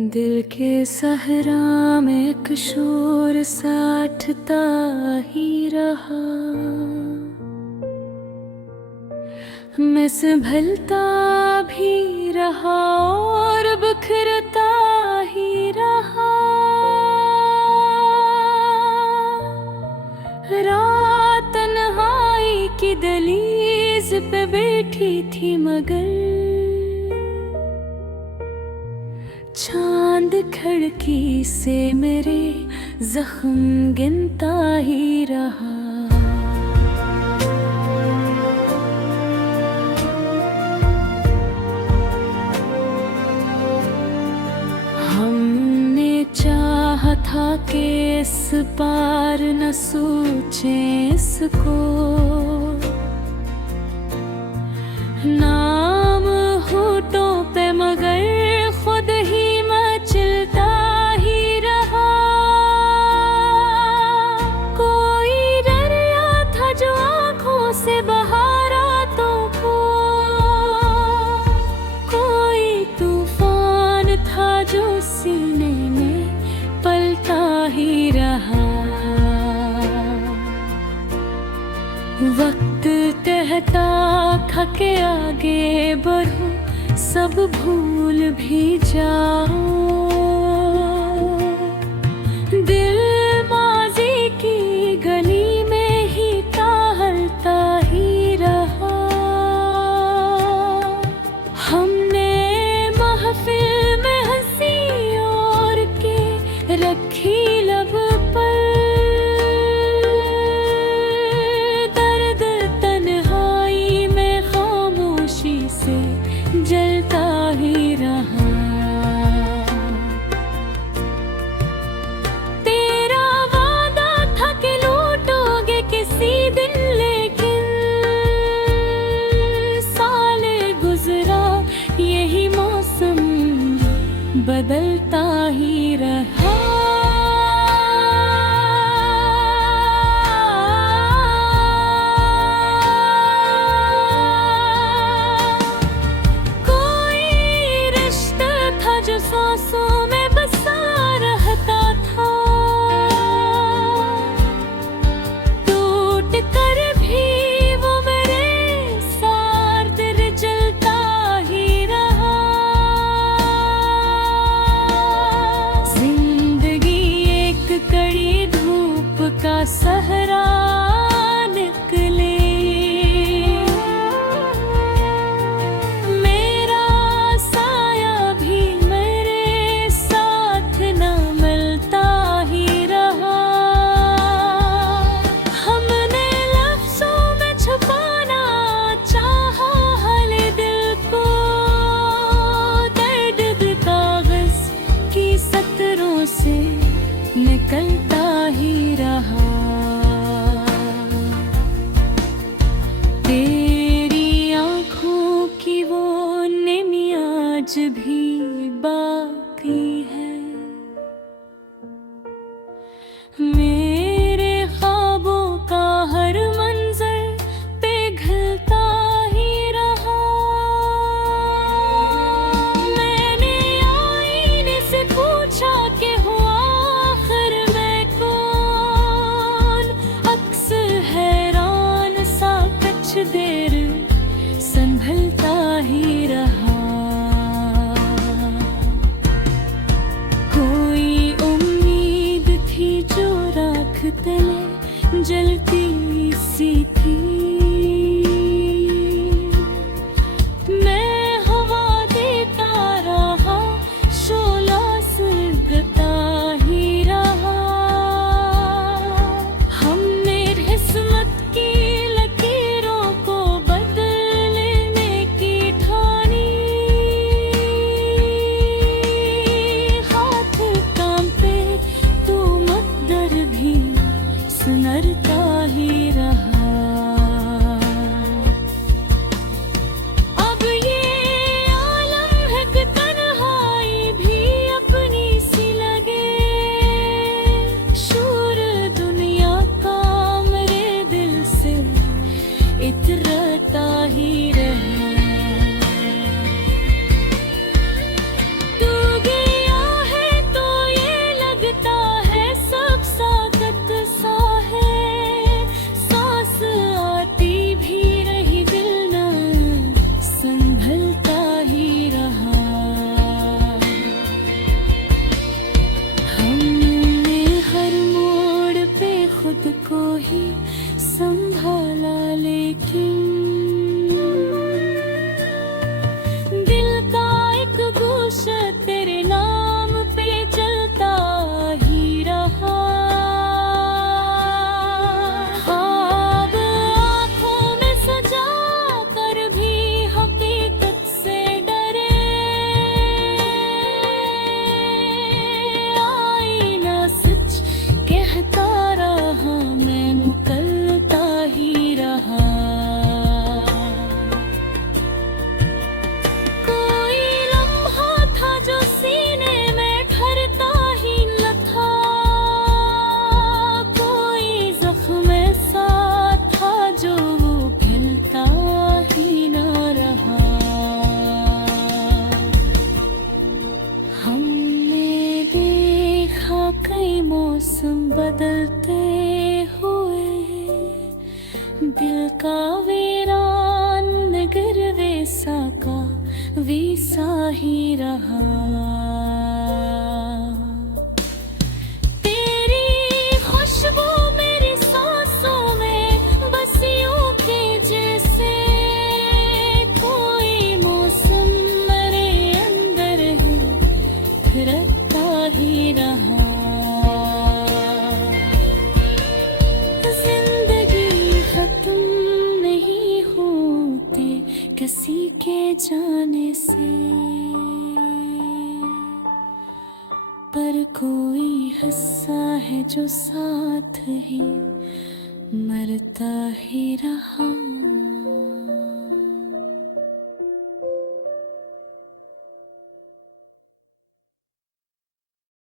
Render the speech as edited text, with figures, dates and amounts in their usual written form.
दिल के सहरा में एक शोर साठता ही रहा। मैं संभलता भी रहा और बिखरता ही रहा। रात तन्हाई की दहलीज पे बैठी थी मगर चांद खिड़की से मेरे जख्म गिनता ही रहा। हमने चाहा था कि इस पार न सोचे इसको, नाम होठों पे मगर खुद ही मचलता ही रहा। कोई दरिया था जो आंखों से बहा रातों को, कोई तूफान था जो सीने में पलता ही रहा। वक्त कहता था कि आगे बढ़ो, सब भूल भी जाओ। दिल माजी की गली में ही टहलता ही रहा। हमने महफिल में हंसी और के रखी लब पर, दर्द तन्हाई में खामोशी से जलता ही रहा। तेरा वादा था कि लौटोगे किसी दिन, लेकिन साले गुजरा यही मौसम बदलता ही रहा। जो सांसों में बसा रहता था, टूट कर भी वो मेरे साथ दिल जलता ही रहा। वैसा ही रहा। तेरी खुशबू मेरी सांसों में बस यूं के जैसे कोई मौसम मेरे अंदर है रखता ही रहा। जिंदगी खत्म नहीं होती किसी के जाने से, पर कोई हिस्सा है जो साथ ही मरता ही रहा।